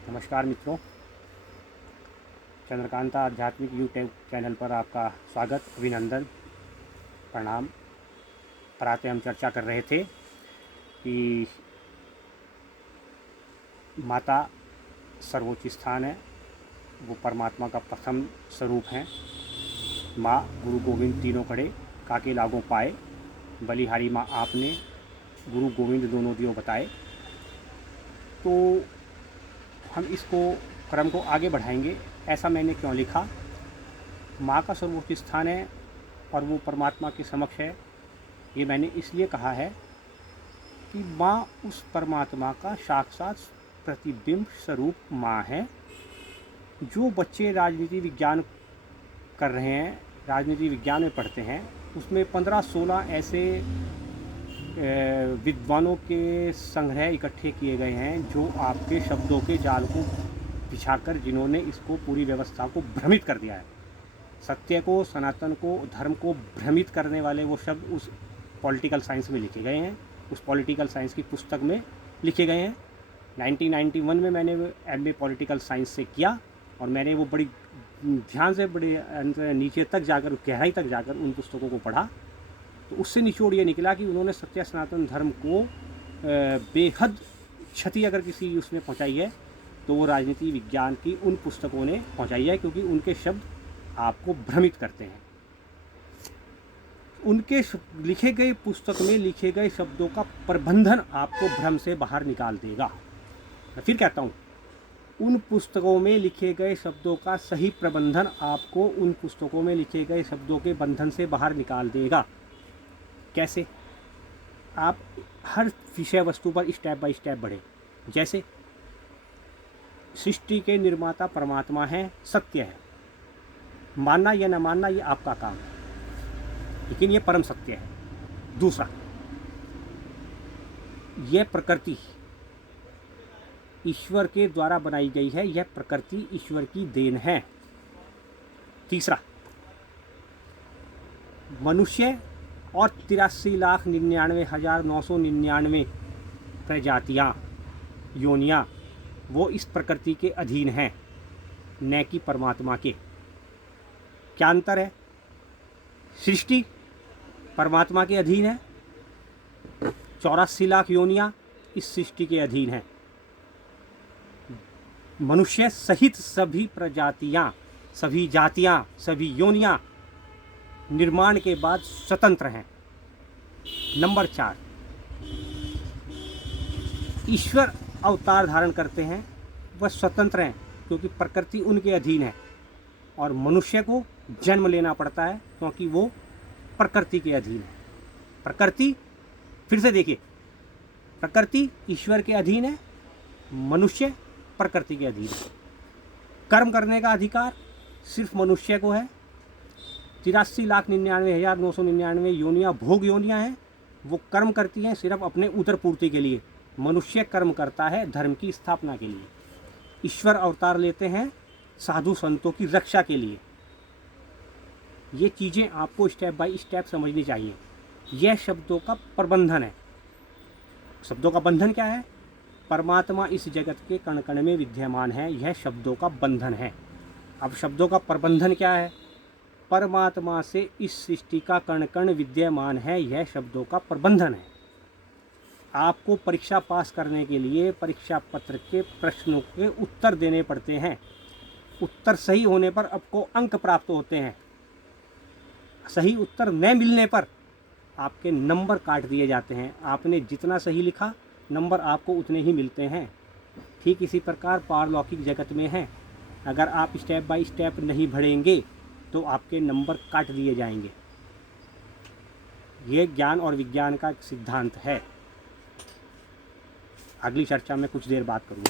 नमस्कार मित्रों, चंद्रकांता आध्यात्मिक यूट्यूब चैनल पर आपका स्वागत, अभिनंदन, प्रणाम। प्रातः हम चर्चा कर रहे थे कि माता सर्वोच्च स्थान है, वो परमात्मा का प्रथम स्वरूप हैं। माँ गुरु गोविंद तीनों कड़े काके लागों पाए, बलिहारी माँ आपने गुरु गोविंद दोनों दियो बताए। तो हम इसको क्रम को आगे बढ़ाएंगे। ऐसा मैंने क्यों लिखा? माँ का सर्वोच्च स्थान है और वो परमात्मा के समक्ष है, ये मैंने इसलिए कहा है कि माँ उस परमात्मा का साक्षात प्रतिबिंब स्वरूप माँ है। जो बच्चे राजनीति विज्ञान कर रहे हैं, राजनीति विज्ञान में पढ़ते हैं, उसमें 15-16 ऐसे विद्वानों के संग्रह इकट्ठे किए गए हैं जो आपके शब्दों के जाल को बिछाकर, जिन्होंने इसको पूरी व्यवस्था को भ्रमित कर दिया है। सत्य को, सनातन को, धर्म को भ्रमित करने वाले वो शब्द उस पॉलिटिकल साइंस में लिखे गए हैं, उस पॉलिटिकल साइंस की पुस्तक में लिखे गए हैं। 1991 में मैंने MA पॉलिटिकल साइंस से किया और मैंने वो बड़ी ध्यान से, बड़े नीचे तक जाकर, गहराई तक जाकर उन पुस्तकों को पढ़ा। तो उससे निचोड़ ये निकला कि उन्होंने सत्य सनातन धर्म को बेहद क्षति अगर किसी उसमें पहुंचाई है तो वो राजनीति विज्ञान की उन पुस्तकों ने पहुंचाई है, क्योंकि उनके शब्द आपको भ्रमित करते हैं। उनके लिखे गए पुस्तक में लिखे गए शब्दों का प्रबंधन आपको भ्रम से बाहर निकाल देगा। मैं फिर कहता हूँ, उन पुस्तकों में लिखे गए शब्दों का सही प्रबंधन आपको उन पुस्तकों में लिखे गए शब्दों के बंधन से बाहर निकाल देगा। कैसे? आप हर विषय वस्तु पर स्टेप बाय स्टेप बढ़े। जैसे सृष्टि के निर्माता परमात्मा है, सत्य है, मानना या न मानना ये आपका काम है, लेकिन ये परम सत्य है। दूसरा, यह प्रकृति ईश्वर के द्वारा बनाई गई है, यह प्रकृति ईश्वर की देन है। तीसरा, मनुष्य और 83,99,999 प्रजातियाँ, योनियाँ, वो इस प्रकृति के अधीन हैं, न कि परमात्मा के। क्या अंतर है? सृष्टि परमात्मा के अधीन है, 84 लाख योनियाँ इस सृष्टि के अधीन हैं। मनुष्य सहित सभी प्रजातियाँ, सभी जातियाँ, सभी योनियाँ निर्माण के बाद स्वतंत्र हैं। नंबर 4, ईश्वर अवतार धारण करते हैं, वह स्वतंत्र हैं क्योंकि प्रकृति उनके अधीन है, और मनुष्य को जन्म लेना पड़ता है क्योंकि वो प्रकृति के अधीन है। प्रकृति, फिर से देखिए, प्रकृति ईश्वर के अधीन है, मनुष्य प्रकृति के अधीन है। कर्म करने का अधिकार सिर्फ मनुष्य को है। 83,99,999 योनियाँ भोग योनियाँ हैं, वो कर्म करती हैं सिर्फ अपने उदर पूर्ति के लिए। मनुष्य कर्म करता है धर्म की स्थापना के लिए। ईश्वर अवतार लेते हैं साधु संतों की रक्षा के लिए। ये चीज़ें आपको स्टेप बाय स्टेप समझनी चाहिए। यह शब्दों का प्रबंधन है। शब्दों का बंधन क्या है? परमात्मा इस जगत के कण कण में विद्यमान है, यह शब्दों का बंधन है। अब शब्दों का प्रबंधन क्या है? परमात्मा से इस सृष्टि का कण कण विद्यमान है, यह शब्दों का प्रबंधन है। आपको परीक्षा पास करने के लिए परीक्षा पत्र के प्रश्नों के उत्तर देने पड़ते हैं। उत्तर सही होने पर आपको अंक प्राप्त होते हैं। सही उत्तर न मिलने पर आपके नंबर काट दिए जाते हैं। आपने जितना सही लिखा, नंबर आपको उतने ही मिलते हैं। ठीक इसी प्रकार पारलौकिक जगत में है। अगर आप स्टेप बाय स्टेप नहीं बढ़ेंगे तो आपके नंबर काट दिए जाएंगे। ये ज्ञान और विज्ञान का एक सिद्धांत है। अगली चर्चा में कुछ देर बात करूँगा।